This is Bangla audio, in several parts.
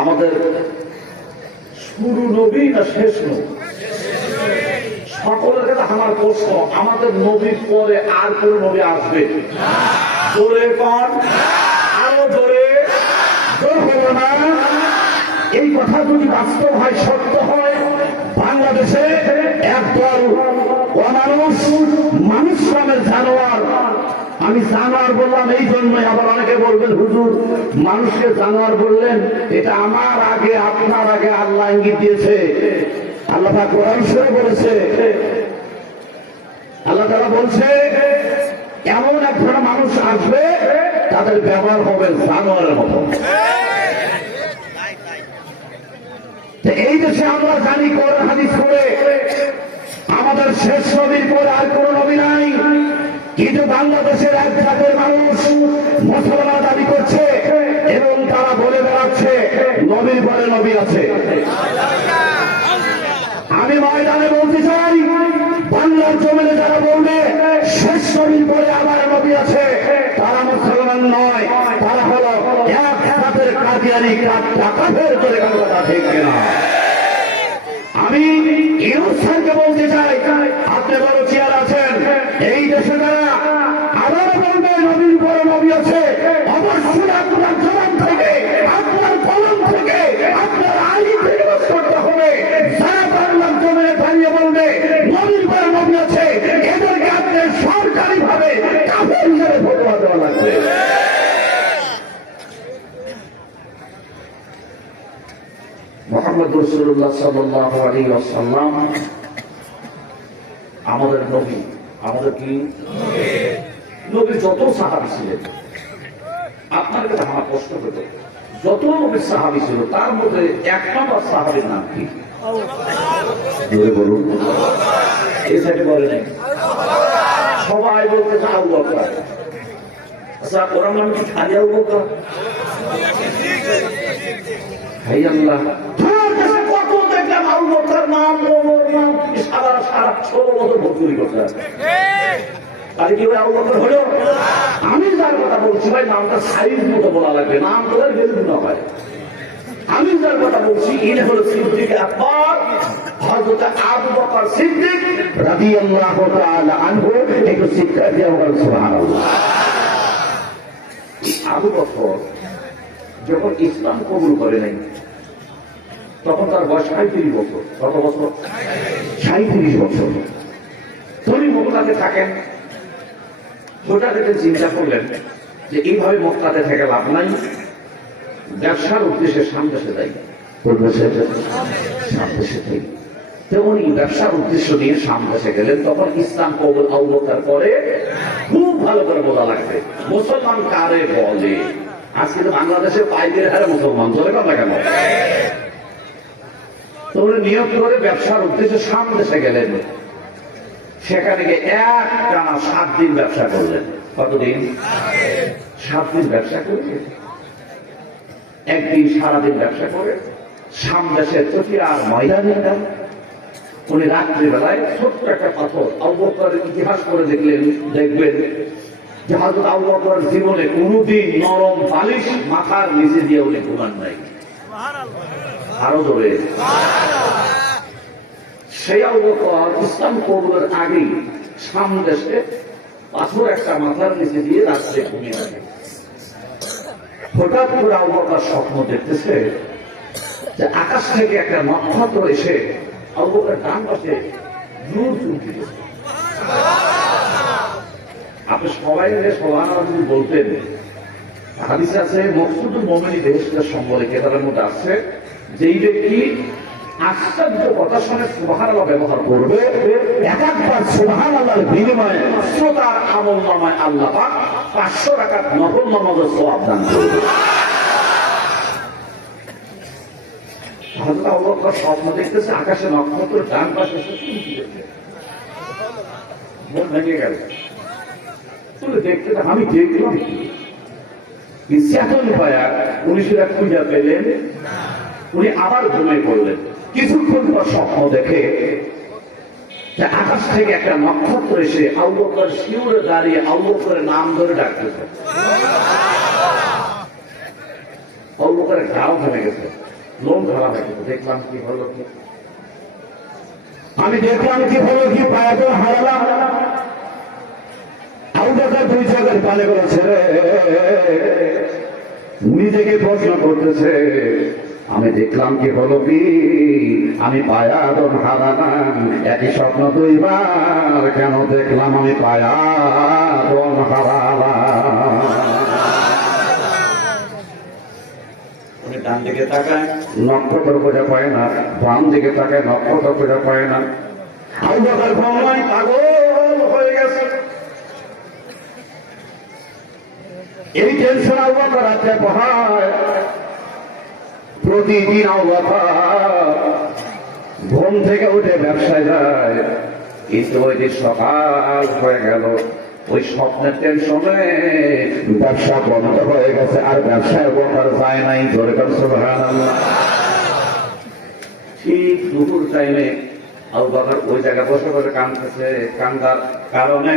আমাদের শুরু নবী না শেষ নবী? সকলের কাছে আমার প্রশ্ন, আমাদের নবীর পরে আর কোন নবী আসবে? জোরে কন, আরো জোরে, জোর হলো না? এই কথা যদি বাস্তব হয়, সত্য হয়, বাংলাদেশে একদল অমানুষ মানুষ নামের জানোয়ার, আমি জানোয়ার বললাম এই জন্যই, আবার অনেকে বলবেন হুজুর মানুষকে জানোয়ার বললেন, এটা আমার আগে আপনার আগে আল্লাহ ইঙ্গিত দিয়েছে। আল্লাহ পাক কোরআন শরীফে বলেছে, আল্লাহ তাআলা বলছে এমন এক ধরনের মানুষ আসবে তাদের ব্যবহার হবে জানোয়ারের মতো। এই দেশে আমরা জানি কোরআন হাদিস করে আমাদের শেষ নবীর পরে আর কোন নবী নাই, কিন্তু বাংলাদেশের এক জাতের মানুষ মুসলমান দাবি করছে এবং তারা বলে বেড়াচ্ছে নবীর পরে নবী আছে। আমি ময়দানে বলতে চাই, বাংলার জমিনে যারা বলবে শেষ নবীর পরে আবার নবী আছে, তারা মুসলমান নয়, তারা হলো এক জাতের কাদিয়ানি কাফের করে কথা, ঠিক কিনা? আমি ইউনুস স্যারকে বলতে চাই, আপনি বড় চেয়ার আছেন এই দেশে, যারা আবার বলবে নবীর পরে নবী আছে, অবশ্যই আপনার জবান থেকে, আপনার কলম থেকে, আপনার আইন থেকে করতে হবে। যারা বাংলার জমিনে দাঁড়িয়ে বলবে নবীর পরে নবী আছে, এদেরকে আপনি সরকারি ভাবে কাফের হিসেবে ফতোয়া দেওয়া লাগবে। মুহাম্মদ রাসূলুল্লাহ সাল্লাল্লাহু আলাইহি ওয়াসাল্লাম আমাদের নবী। আমাদের কি নবী? যত সাহাবী ছিলেন, আপনার কাছে আমার প্রশ্ন হতো, যত নবীর সাহাবী ছিল তার মধ্যে এক নম্বর সাহাবীর নাম কি? বলুন, এই সাইডে বলেন। সবাই বলতে আবু বকর। আচ্ছা, ওরা নাম কি খালি আবু বকর? হাই আল্লাহ, কত দেখলাম আবু বকর নাম, ওমর নাম, সারা 16 বছর ভর্তি করতে। তাহলে কি আবু বকর হলো? আমি যার কথা বলছি ভাই, নামটা সাইজ মতো বলা লাগবে, নাম তোদের বেশি না হয়। আমি যার কথা বলছি ইনি হলো সিদ্দিক আকবর, হযরত আবু বকর সিদ্দিক রাদিয়াল্লাহু তাআলা আনহু। একটু চিৎকার দিয়ে বলেন সুবহানাল্লাহ। আবু বকর যখন ইসলাম কবুল করে নাই তখন তার বয়স 35 বছর। কত বছর? 37 বছর। তিনি মক্কাতে থাকেন। ছোটা থেকে চিন্তা করলেন যে এইভাবে মক্কাতে থেকে লাভ নাই, ব্যবসার উদ্দেশ্যে সামদেশে যাই। সামদেশে যাই, তেমনি ব্যবসার উদ্দেশ্য নিয়ে সামদেশে গেলেন। তখন ইসলাম কবুল আবু বকর করে খুব ভালো করে বোঝা লাগবে মুসলমান কারে বলে। আজকে তো বাংলাদেশে পাইকের হারে মুসলমান, ধরে কথা কেন? তোমরা নিয়োগ করে ব্যবসার উদ্দেশ্যে সামদেশে গেলেন। সেখানে গিয়ে একটানা 7 দিন ব্যবসা করলেন। কতদিন? 7 দিন ব্যবসা করলেন। একদিন সারাদিন ব্যবসা করে সামদেশের চটিয়ার ময়দানে গেলেন। উনি রাত্রিবেলায় ছোট্ট একটা পাথর, আবু বকরের ইতিহাস করে দেখবেন যে হযরত আবু বকরের জীবনে কোনদিন নরম বালিশ মাথার নিচে দিয়ে উনি ঘুমান নাই। আরো ধরে সেই আবু বকর ইসলাম কবুলের আগেই সামদেশে পাথর একটা মাথার নিচে দিয়ে রাত্রে ঘুমিয়ে থাকে। হঠাৎ করে আবু বকর স্বপ্ন দেখতেছে যে আকাশ থেকে একটা নক্ষত্র এসে আবু বকরের ডান পাশে নূর চুমকি দিচ্ছে। আপনি সবাই সুবহানাল্লাহ বলতেন। হাদিসে আছে মকসুদুল মুমিনি বেহেশতের সম্বলে কেতাবের মধ্যে আছে, যেই ব্যক্তি আশ্চর্য কথা শুনে সুবহানাল্লাহ ব্যবহার করবে, একবার সুবহানাল্লাহর বিনিময়ে শ্রোতার আমলনামায় আল্লাহ পাক 500 রাকাত নফল নামাজের সওয়াব দান করবে। হযরত আবু বকর স্বপ্ন দেখতেছে আকাশে নক্ষত্র ডান পাশে এসে চুমকি দিচ্ছে। মন ভেঙে গেল। তুলে দেখতে আমি দেখলাম চেতন পায়া উনি সেটা খুঁজে পেলেন। উনি আবার ঘুমিয়ে পড়লেন। কিছুক্ষণ পর স্বপ্ন দেখে যে আকাশ থেকে একটা নক্ষত্র এসে আবু বকর শিউরে দাঁড়িয়ে আবু বকরের নাম ধরে ডাকতেছে। অল্প করে গাও ভেঙে গেছে, লোম খারাপ হয়ে গেছে। দেখলাম কি হলো কি, আমি দেখলাম কি হলো কি, পায়ে তো হারালাম। আবু বকর দুই চোখের পানি করেছে, নিজেকে প্রশ্ন করতেছে, আমি দেখলাম কি হলো কি, আমি পায়া দম হারালাম, একই স্বপ্ন দুইবার কেন দেখলাম আমি পায়া দম হারালাম। ডান দিকে তাকায় নক্ষত্র বোঝা পায় না, বাম দিকে তাকায় নক্ষত্র বোঝা পায় না। আবু বকর ভ্রমণ পাগল হয়ে গেছে। এই টেনশন আবু বকর রাতে পড়ায়, প্রতিদিন আবু বকর ঘুম থেকে উঠে ব্যবসায় যায়, কিন্তু ওই যে সকাল হয়ে গেল, ওই স্বপ্নের টেনশনে ব্যবসা বন্ধ হয়ে গেছে, আর ব্যবসায় বকার যায় নাই। ধরে সুবহানাল্লাহ। ঠিক দুপুর টাইমে আবু বকর ওই জায়গায় বসে বসে কাঁদতেছে, কান্দার কারণে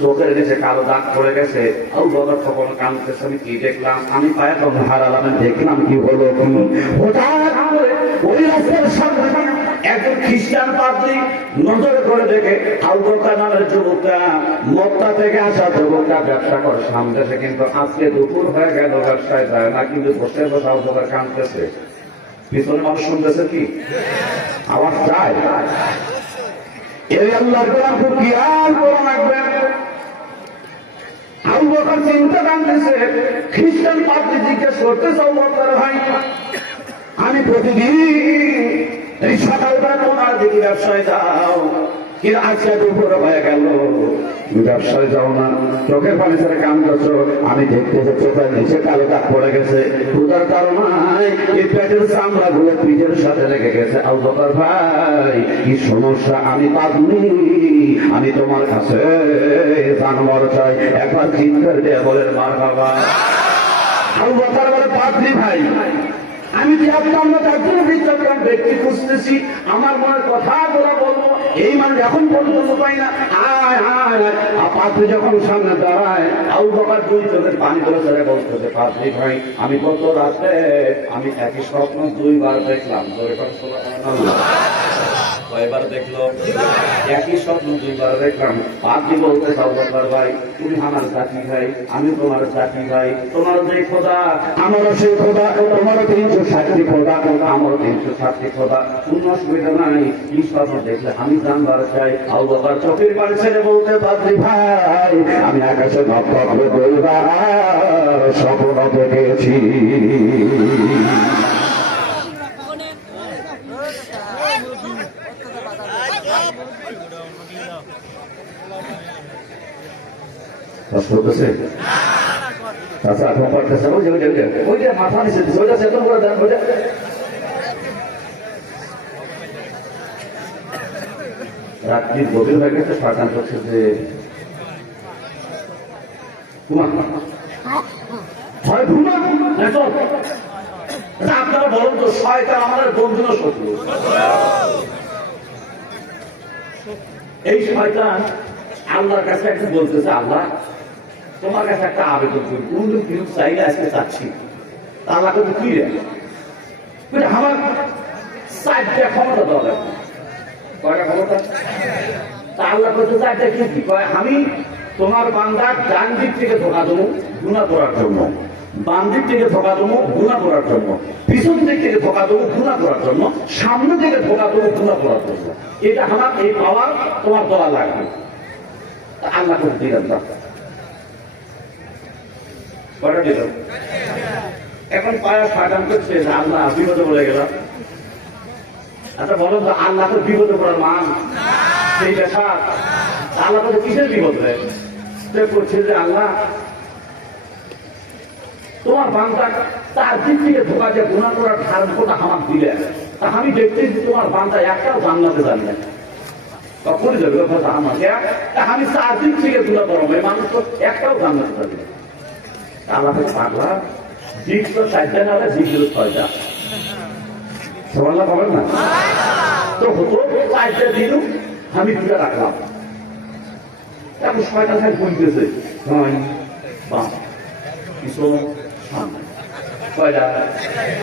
চোখের নিচে কালো দাগ পড়ে গেছে। আবু বকর তখন কাঁদতেছে, আমি কি দেখলাম, আমি পায়ে তো হারালাম, দেখলাম কি হলো। হঠাৎ করে ওই রাস্তার সামনে একজন খ্রিস্টান পাদ্রী নজর করে দেখে আবু বকর নামের যুবকটা, মক্কা থেকে আসা যুবকটা ব্যবসা করে সামনেছে, কিন্তু আজকে দুপুর হয়ে গেল ব্যবসায় যায় না, কিন্তু বসে বসে আবু বকর কাঁদতেছে। পিছনে মানুষ শুনতেছে কি আওয়াজ যায়। এই আল্লাহর গোলাম খুব খেয়াল করে রাখবেন। আবু বকর চিন্তা কাঁদতেছে, খ্রিস্টান পাদ্রী জিজ্ঞেস করতেছে, আবু বকর ভাই, আমি প্রতিদিন এই সকালবেলা তোমার দিকে ব্যবসায় যাও, কিন্তু আজকে দুপুর হয়ে গেল ব্যবসায় যাও না, চোখের পানি ছেড়ে কাম করছো, আমি দেখতেছি চোখের নিচে কালো দাগ পড়ে গেছে, ক্ষুধার কারণে এই পেটের চামড়া গুলো পিঠের সাথে লেগে গেছে। আবু বকর ভাই কি সমস্যা, আমি পাগলি, আমি তোমার কাছে জানবার চাই, একবার চিৎকার দিয়ে বলেন মারহাবা। আবু বকর বলে, পাগলি ভাই, আমি যে আপনার মতো একজন বিচক্ষণ ব্যক্তি খুঁজতেছি, আমার মনের কথাগুলো বলবো, এই মানুষ এখন পর্যন্ত পাই না। আয় আয় পাত্রী যখন সামনে দাঁড়ায়, আবু বকর দুই চোখের পানি করে ছেড়ে বলতেছে, পাত্রী ভাই, আমি গত রাতে আমি একই স্বপ্ন দুইবার দেখলাম। কয়বার দেখলো? একই স্বপ্ন দুইবার দেখলাম। পাত্রী বলতে, আবু বকর ভাই, তুমি আমার জাতি ভাই, আমি তোমার জাতি ভাই, তোমার যে খোদা আমারও সেই খোদা, তোমারও 360 খোদা, আমারও 360 খোদা, কোন অসুবিধা নাই, কি স্বপ্ন দেখলে আমি জানবার চাই। আবু বকর চোখের পানি ছেড়ে বলতে, পাত্রী ভাই, আমি আকাশে নক্ষত্র দুইবার স্বপ্ন দেখেছি। মাথা নিচে রাত্রি গভীর হয়ে গেছে, শয়তান করছে যে আপনারা বলুন তো, শয়তান আমাদের বন্ধু না শত্রু? এই শয়তান আল্লাহর কাছে একটা বলতেছে, আল্লাহ তোমার কাছে একটা আবেদন করি, কোনদিন কিছু চাইলে আজকে চাচ্ছি। আল্লাহ কিন্তু কি রে, আমার 4টা ক্ষমতা দেওয়া লাগবে। কয়টা ক্ষমতা? আল্লাহ করতে 4টা কি কয়, আমি তোমার বান্দার ডান দিক থেকে ধোকা দেবো গুনাহ করার জন্য, বাম দিক থেকে ধোকা দেবো গুনাহ করার জন্য, পিছন দিক থেকে ধোকা দেবো গুনাহ করার জন্য, সামনে থেকে ধোকা দেবো গুনাহ করার জন্য। এটা আমার এই পাওয়ার তোমার দেওয়া লাগবে। আল্লাহ করে দিলেন না, কয়টা দিল? এখন পায়া সাগান করছে, আল্লাহ বিপদে বলে গেলাম। আচ্ছা বলো তো, আল্লাহ তো বিপদে পড়ার মান সেই দেখা, আল্লাহ তো কিসের বিপদ দেয়? করছে যে আল্লাহ তোমার বান্দা তার দিক থেকে ধোকা দিয়ে গুনাহ করার ধারণটা আমার দিলে, তা আমি দেখছি যে তোমার বান্দা একটাও জান্নাতে যাবে না, কখন যাবে কথা আমাকে, আমি 4 দিক থেকে গুনাহ করবো, এই মানুষ তো একটাও জান্নাতে যাবে না। আল্লাহ পাগলা, দিক তো 4টা না হলে দিক হলো 6টা। সবাল্লা পাবেন না তো হতো 4টা দিন, আমি 2টা রাখলাম। এখন 6টা সাইড বলতেছে, পিছন সামনে কয়টা